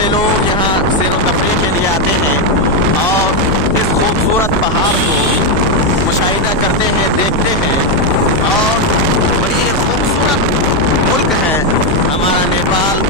سے لوگ یہاں سیر و تفریح کے لیے آتے ہیں اور اس خوبصورت پہاڑ کو مشاہدہ کرتے ہیں، دیکھتے ہیں، اور بڑی خوبصورت ملک ہے ہمارا نیپال۔